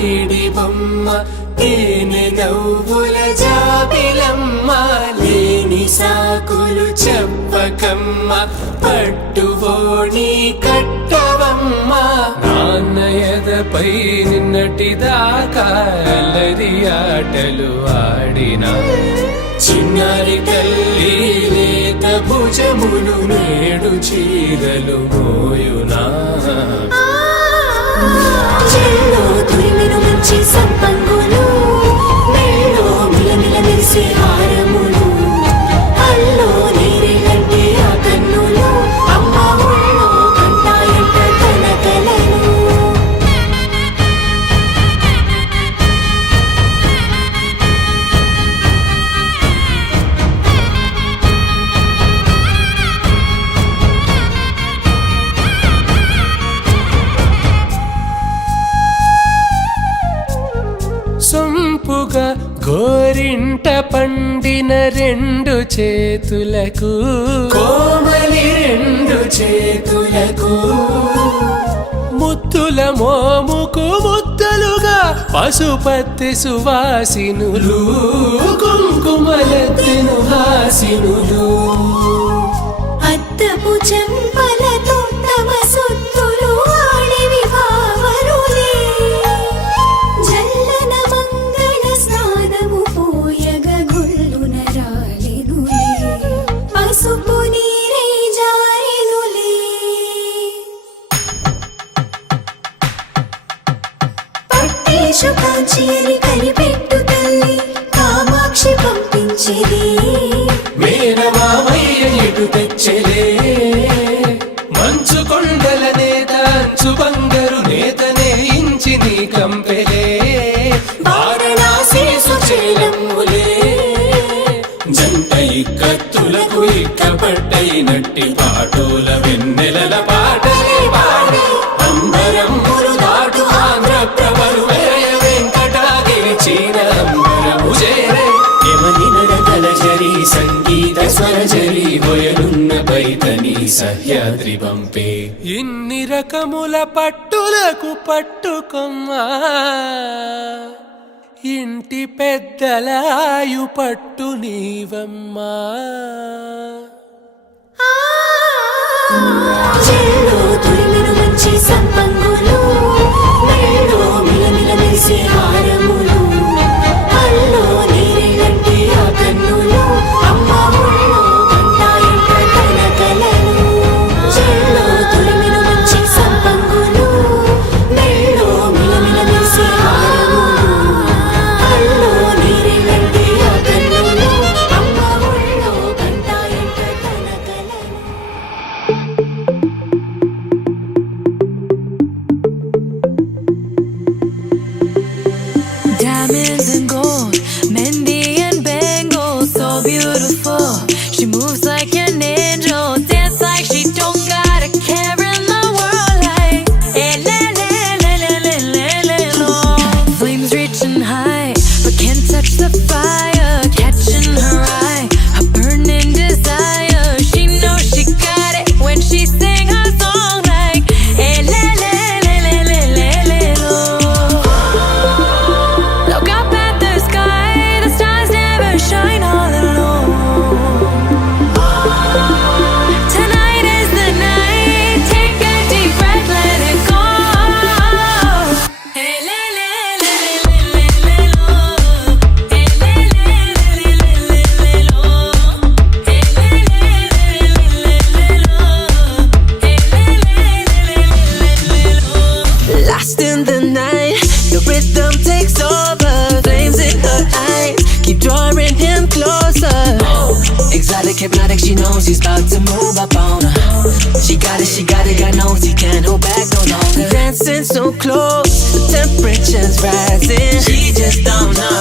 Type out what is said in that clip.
పైడి బొమ్మ తేనె నవ్వుల జాబిలమ్మ లేని సాకులు చెప్పకమ్మ పట్టువోణి కట్టవమ్మ నాన్నయదపై నిన్నటిదాకా అల్లరి ఆటలు ఆడినా చిన్నారి తల్లి లేత భుజములు నేడు చీరలు మోయునా చెల్లో తురిమిన మంచి సంపంగులు మెళ్ళో మిలమిల మెరిసే హారములు అల్లో నీరేలంటే ఆ కన్నులు అమ్మ ఒళ్ళో కంటాయంట తన కలలు సొంపుగా గోరింట పండిన రెండు చేతులకు కోమలి రెండు చేతులకు ముద్దుల మోముకు ముద్దలుగా పశుపతి సువాసినులు కుంకుమలెత్తిను హాసినులు అద్దపు చెంపలతో తమ సొత్తులు ఆడివి భావరులే జల్లన మంగళ స్నానము పోయగ గొల్లున రాలినులే పసుపు నీరే జారినులే పట్టేశు కాంచేరి కనిపెట్టు తల్లి కామాక్షి పంపించేది మేనమామయ్య ఇటు తెచ్చలే మంచు కొండల నేత అంచు బంగారు నేతనే ఇంచి నీ కంపెలే వారణాసి సుచేలమ్ములే జంట ఇక్కత్తులకు ఇక్కపట్టైనట్టి పాటోల వెన్నెలల పాటలే పాడే అంబరమ్ములు దాటు ఆంధ్ర ప్రభలు వేయ వెంకటాగిరి చీన అంబరము చేరే యమని నడకల జరి సంగీత స్వరజరి బొయలున్న బైతని సహ్యాద్రి పంపే ఇన్ని రకముల పట్టులకు పట్టుకొమ్మా ఇంటి పెద్దలాయు పట్టు నీవమ్మా చెల్లో తురిమిన మంచి సంపంగులు మెళ్ళో మిలమిల మెరిసే హారములు అల్లో నీరేలంటే ఆ కన్నులు అమ్మ ఒళ్ళో కంటాయంట తన కలలు చెల్లో తురిమిన మంచి సంపంగులు మెళ్ళో మిలమిల మెరిసే హారములు అల్లో నీరేలంటే ఆ కన్నులు అమ్మ ఒళ్ళో కంటాయంట తన కలలు Diamonds and gold, Mendy and bangles, so beautiful. She moves like an angel, dance like she don't got a care in the world. Like, eh, la la la la la la la la. Flames reaching high, but can't touch the fire. Catching her eye, a burning desire. She knows she got it when she sing her song. Like, eh, la la la la la la la la. Look up at the sky, the stars never shine all alone. Tonight is the night, take a deep breath, let it go. Hey, la la la la la la la. Hey, la la la la la la la. Hey, la la la la la la. Hey, la la la la la. Lost in the night, the rhythm takes over. Flames in her eyes keep drawing him closer. Exotic, hypnotic, she knows he's about to move up on her. She got it, God knows he can't hold back no longer. Dancing so close, the temperature's rising. She just don't know